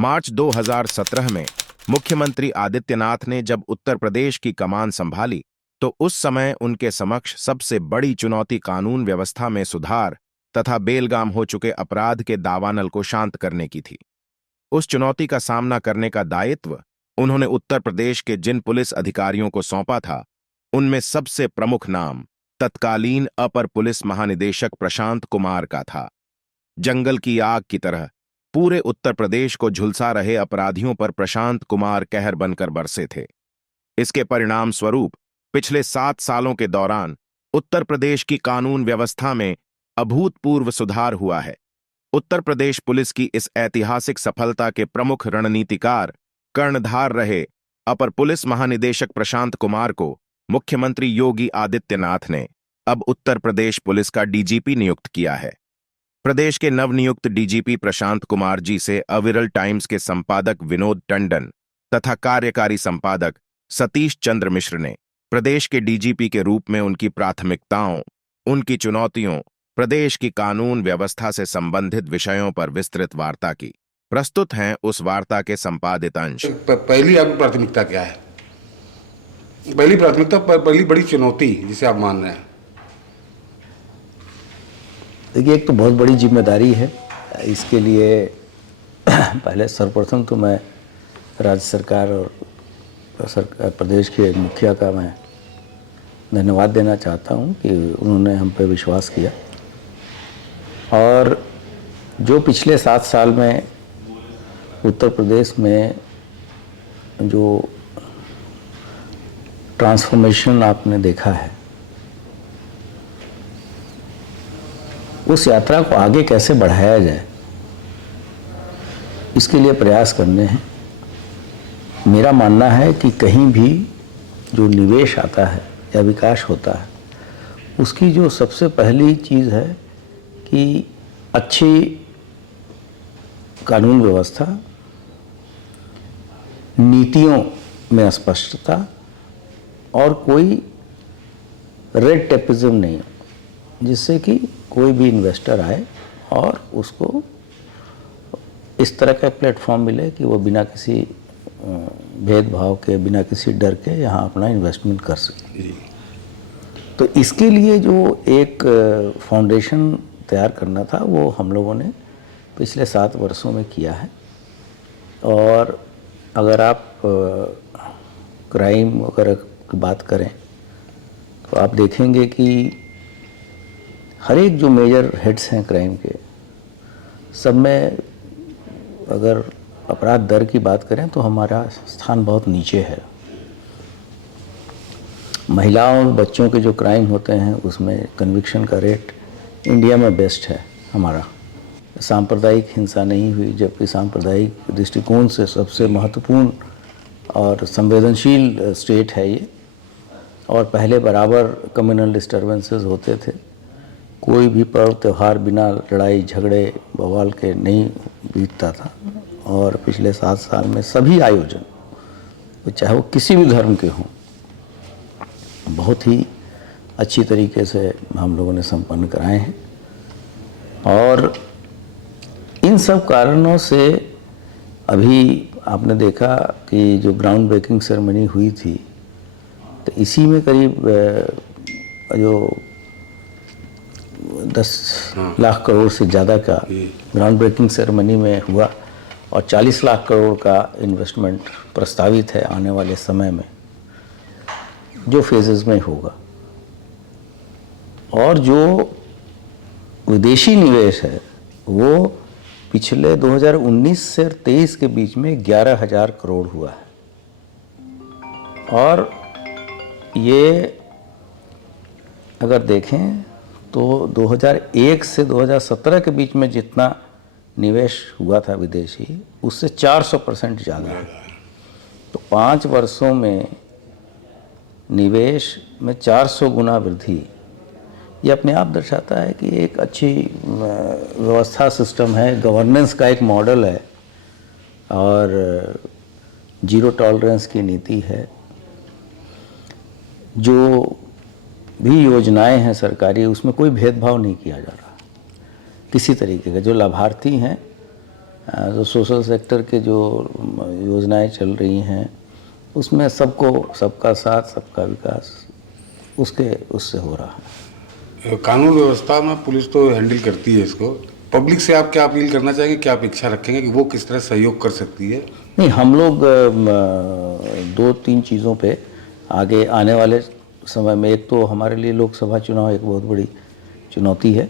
मार्च 2017 में मुख्यमंत्री आदित्यनाथ ने जब उत्तर प्रदेश की कमान संभाली तो उस समय उनके समक्ष सबसे बड़ी चुनौती कानून व्यवस्था में सुधार तथा बेलगाम हो चुके अपराध के दावानल को शांत करने की थी। उस चुनौती का सामना करने का दायित्व उन्होंने उत्तर प्रदेश के जिन पुलिस अधिकारियों को सौंपा था, उनमें सबसे प्रमुख नाम तत्कालीन अपर पुलिस महानिदेशक प्रशांत कुमार का था। जंगल की आग की तरह पूरे उत्तर प्रदेश को झुलसा रहे अपराधियों पर प्रशांत कुमार कहर बनकर बरसे थे। इसके परिणाम स्वरूप पिछले 7 सालों के दौरान उत्तर प्रदेश की कानून व्यवस्था में अभूतपूर्व सुधार हुआ है। उत्तर प्रदेश पुलिस की इस ऐतिहासिक सफलता के प्रमुख रणनीतिकार कर्णधार रहे अपर पुलिस महानिदेशक प्रशांत कुमार को मुख्यमंत्री योगी आदित्यनाथ ने अब उत्तर प्रदेश पुलिस का डीजीपी नियुक्त किया है। प्रदेश के नवनियुक्त डीजीपी प्रशांत कुमार जी से अविरल टाइम्स के संपादक विनोद टंडन तथा कार्यकारी संपादक सतीश चंद्र मिश्र ने प्रदेश के डीजीपी के रूप में उनकी प्राथमिकताओं, उनकी चुनौतियों, प्रदेश की कानून व्यवस्था से संबंधित विषयों पर विस्तृत वार्ता की। प्रस्तुत हैं उस वार्ता के संपादित अंश। पहली आपकी प्राथमिकता क्या है? पहली प्राथमिकता, पहली बड़ी चुनौती जिसे आप मान रहे हैं। देखिए, एक तो बहुत बड़ी जिम्मेदारी है। इसके लिए पहले सर्वप्रथम तो मैं राज्य सरकार और प्रदेश के मुखिया का मैं धन्यवाद देना चाहता हूं कि उन्होंने हम पे विश्वास किया और जो पिछले 7 साल में उत्तर प्रदेश में जो ट्रांसफॉर्मेशन आपने देखा है, उस यात्रा को आगे कैसे बढ़ाया जाए, इसके लिए प्रयास करने हैं। मेरा मानना है कि कहीं भी जो निवेश आता है या विकास होता है, उसकी जो सबसे पहली चीज़ है कि अच्छी कानून व्यवस्था, नीतियों में स्पष्टता और कोई रेड टेपिज्म नहीं हो, जिससे कि कोई भी इन्वेस्टर आए और उसको इस तरह का प्लेटफॉर्म मिले कि वो बिना किसी भेदभाव के, बिना किसी डर के यहाँ अपना इन्वेस्टमेंट कर सके। तो इसके लिए जो एक फाउंडेशन तैयार करना था, वो हम लोगों ने पिछले 7 वर्षों में किया है। और अगर आप क्राइम वगैरह की बात करें तो आप देखेंगे कि हर एक जो मेजर हेड्स हैं क्राइम के, सब में अगर अपराध दर की बात करें तो हमारा स्थान बहुत नीचे है। महिलाओं और बच्चों के जो क्राइम होते हैं उसमें कन्विक्शन का रेट इंडिया में बेस्ट है हमारा। सांप्रदायिक हिंसा नहीं हुई, जबकि सांप्रदायिक दृष्टिकोण से सबसे महत्वपूर्ण और संवेदनशील स्टेट है ये। और पहले बराबर कम्युनल डिस्टर्बेंसेस होते थे। कोई भी पर्व त्यौहार बिना लड़ाई झगड़े बवाल के नहीं बीतता था। और पिछले 7 साल में सभी आयोजन, चाहे वो किसी भी धर्म के हों, बहुत ही अच्छी तरीके से हम लोगों ने संपन्न कराए हैं। और इन सब कारणों से अभी आपने देखा कि जो ग्राउंड ब्रेकिंग सेरेमनी हुई थी, तो इसी में करीब जो 10 लाख करोड़ से ज़्यादा का ग्राउंड ब्रेकिंग सेरेमनी में हुआ और 40 लाख करोड़ का इन्वेस्टमेंट प्रस्तावित है आने वाले समय में, जो फेजेस में होगा। और जो विदेशी निवेश है वो पिछले 2019 से 23 के बीच में 11,000 करोड़ हुआ है। और ये अगर देखें तो 2001 से 2017 के बीच में जितना निवेश हुआ था विदेशी, उससे 400% ज़्यादा है। तो 5 वर्षों में निवेश में 400 गुना वृद्धि, ये अपने आप दर्शाता है कि एक अच्छी व्यवस्था सिस्टम है, गवर्नेंस का एक मॉडल है और जीरो टॉलरेंस की नीति है। जो भी योजनाएं हैं सरकारी, उसमें कोई भेदभाव नहीं किया जा रहा किसी तरीके का। जो लाभार्थी हैं जो सोशल सेक्टर के जो योजनाएं चल रही हैं उसमें सबका साथ सबका विकास उससे हो रहा है। कानून व्यवस्था में पुलिस तो हैंडल करती है इसको, पब्लिक से आप क्या अपील करना चाहेंगे, क्या अपेक्षा रखेंगे कि वो किस तरह सहयोग कर सकती है? नहीं, हम लोग 2-3 चीज़ों पे आगे आने वाले समय में, एक तो हमारे लिए लोकसभा चुनाव एक बहुत बड़ी चुनौती है,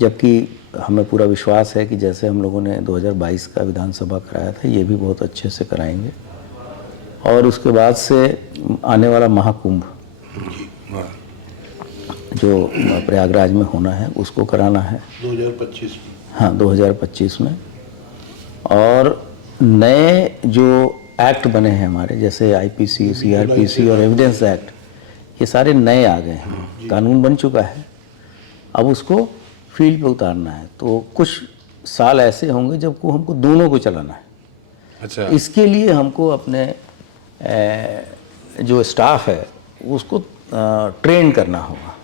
जबकि हमें पूरा विश्वास है कि जैसे हम लोगों ने 2022 का विधानसभा कराया था ये भी बहुत अच्छे से कराएंगे। और उसके बाद से आने वाला महाकुंभ जो प्रयागराज में होना है उसको कराना है 2025 में। हाँ, 2025 में। और नए जो एक्ट बने हैं हमारे, जैसे आईपीसी, सीआरपीसी और एविडेंस एक्ट, ये सारे नए आ गए हैं। कानून बन चुका है, अब उसको फील्ड पे उतारना है। तो कुछ साल ऐसे होंगे जब को हमको दोनों को चलाना है। अच्छा, इसके लिए हमको अपने जो स्टाफ है उसको ट्रेन करना होगा,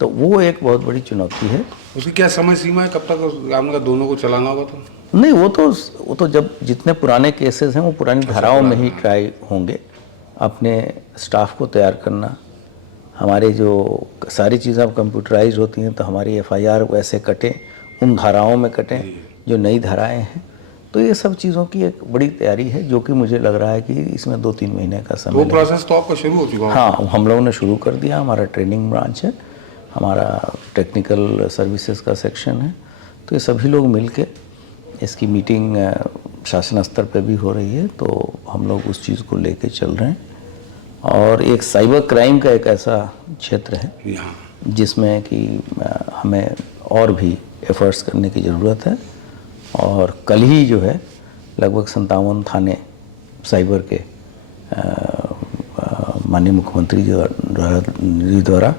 तो वो एक बहुत बड़ी चुनौती है। उसकी क्या समय सीमा है, कब तक आपने दोनों को चलाना होगा? तो नहीं, वो तो जब जितने पुराने केसेस हैं वो पुरानी धाराओं में ही ट्राई होंगे। अपने स्टाफ को तैयार करना, हमारे जो सारी चीज़ें अब कंप्यूटराइज होती हैं तो हमारी एफआईआर वैसे कटें, उन धाराओं में कटें जो नई धाराएं हैं। तो ये सब चीज़ों की एक बड़ी तैयारी है जो कि मुझे लग रहा है कि इसमें 2-3 महीने का समय वो प्रोसेस तो आपका शुरू हो चुका है? हाँ, हम लोगों ने शुरू कर दिया। हमारा ट्रेनिंग ब्रांच है, हमारा टेक्निकल सर्विसेज का सेक्शन है। तो ये सभी लोग मिलके इसकी मीटिंग शासन स्तर पे भी हो रही है, तो हम लोग उस चीज़ को लेके चल रहे हैं। और एक साइबर क्राइम का एक ऐसा क्षेत्र है जिसमें कि हमें और भी एफर्ट्स करने की ज़रूरत है। और कल ही जो है लगभग 57 थाने साइबर के माननीय मुख्यमंत्री जी द्वारा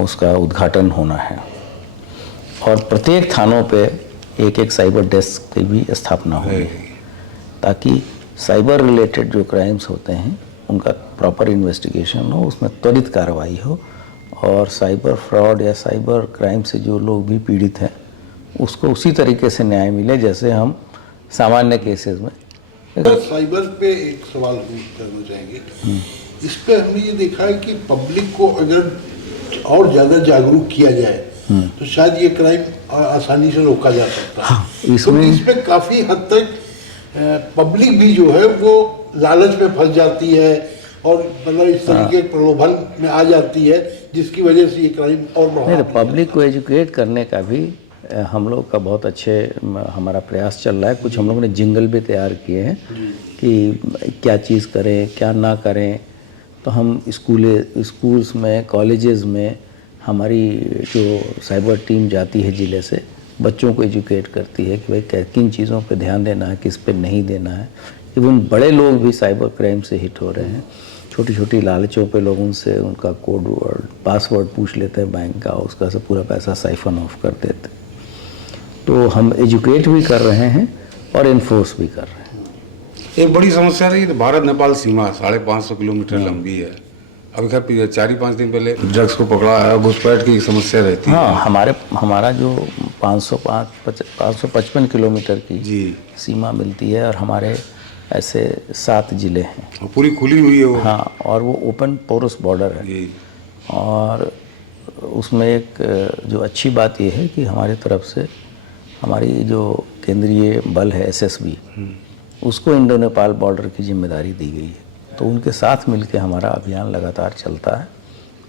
उसका उद्घाटन होना है। और प्रत्येक थानों पे एक साइबर डेस्क की भी स्थापना होगी, ताकि साइबर रिलेटेड जो क्राइम्स होते हैं उनका प्रॉपर इन्वेस्टिगेशन हो, उसमें त्वरित कार्रवाई हो, और साइबर फ्रॉड या साइबर क्राइम से जो लोग भी पीड़ित हैं उसको उसी तरीके से न्याय मिले जैसे हम सामान्य केसेस में। साइबर पे एक सवाल करना चाहेंगे। इस पे हमने ये देखा है कि पब्लिक को अगर और ज़्यादा जागरूक किया जाए तो शायद ये क्राइम आसानी से रोका जा सकता है। हाँ, इसमें काफ़ी हद तक पब्लिक भी जो है वो लालच में फंस जाती है और मतलब इस तरीके के प्रलोभन में आ जाती है, जिसकी वजह से ये क्राइम और बढ़ा। नहीं, पब्लिक को एजुकेट करने का भी हम लोग का बहुत अच्छे हमारा प्रयास चल रहा है। कुछ हम लोगों ने जिंगल भी तैयार किए हैं कि क्या चीज़ करें क्या ना करें। तो हम स्कूल्स में, कॉलेजेस में हमारी जो साइबर टीम जाती है ज़िले से, बच्चों को एजुकेट करती है कि भाई किन चीज़ों पे ध्यान देना है, किस पे नहीं देना है। इवन बड़े लोग भी साइबर क्राइम से हिट हो रहे हैं। छोटी छोटी लालचों पे लोगों से उनका कोड वर्ड, पासवर्ड पूछ लेते हैं बैंक का, उसका से पूरा पैसा साइफन ऑफ कर देते। तो हम एजुकेट भी कर रहे हैं और इन्फोर्स भी कर रहे हैं। एक बड़ी समस्या रही तो भारत नेपाल सीमा 550 किलोमीटर लंबी है। अभी खैर 4-5 दिन पहले ड्रग्स को पकड़ा है, घुसपैठ की समस्या रहती है। हाँ, हमारा जो 555 किलोमीटर की सीमा मिलती है और हमारे ऐसे 7 ज़िले हैं। पूरी खुली हुई है वो। हाँ, और वो ओपन पोरस बॉर्डर है। और उसमें एक जो अच्छी बात ये है कि हमारी तरफ से हमारी जो केंद्रीय बल है एसएसबी, उसको इंडो नेपाल बॉर्डर की जिम्मेदारी दी गई है। तो उनके साथ मिलकर हमारा अभियान लगातार चलता है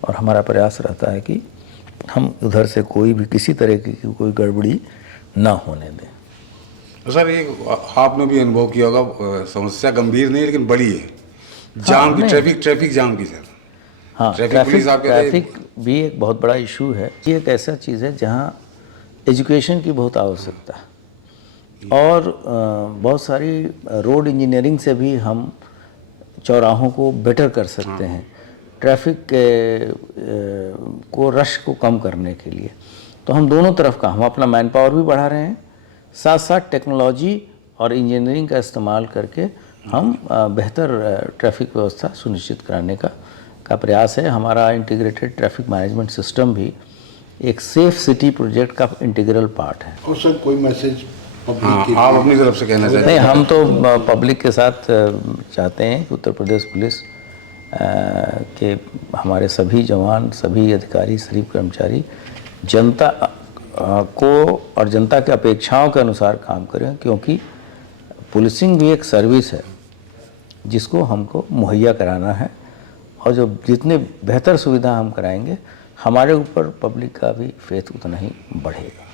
और हमारा प्रयास रहता है कि हम उधर से कोई भी किसी तरह की कोई गड़बड़ी ना होने दें। तो सर ये आपने भी अनुभव किया होगा, समस्या गंभीर नहीं लेकिन बड़ी है, जाम की, ट्रैफिक जाम की सर। हाँ, ट्रैफिक भी एक बहुत बड़ा इशू है। ये एक ऐसा चीज़ है जहाँ एजुकेशन की बहुत आवश्यकता है। और बहुत सारी रोड इंजीनियरिंग से भी हम चौराहों को बेटर कर सकते हैं, ट्रैफिक को रश को कम करने के लिए। तो हम दोनों तरफ का, हम अपना मैन पावर भी बढ़ा रहे हैं, साथ साथ टेक्नोलॉजी और इंजीनियरिंग का इस्तेमाल करके हम बेहतर ट्रैफिक व्यवस्था सुनिश्चित कराने का प्रयास है। हमारा इंटीग्रेटेड ट्रैफिक मैनेजमेंट सिस्टम भी एक सेफ सिटी प्रोजेक्ट का इंटीग्रल पार्ट है। और सर कोई मैसेज हाँ, पब्लिक आप अपनी तरफ से कहना चाहते नहीं, हैं? हम तो पब्लिक के साथ चाहते हैं कि उत्तर प्रदेश पुलिस के हमारे सभी जवान, सभी अधिकारी, सभी कर्मचारी जनता को और जनता की अपेक्षाओं के अनुसार काम करें, क्योंकि पुलिसिंग भी एक सर्विस है जिसको हमको मुहैया कराना है, और जो जितने बेहतर सुविधा हम कराएंगे, हमारे ऊपर पब्लिक का भी फेथ उतना ही बढ़ेगा।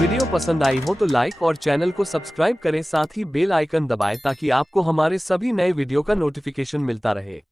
वीडियो पसंद आई हो तो लाइक और चैनल को सब्सक्राइब करें, साथ ही बेल आइकन दबाएं ताकि आपको हमारे सभी नए वीडियो का नोटिफिकेशन मिलता रहे।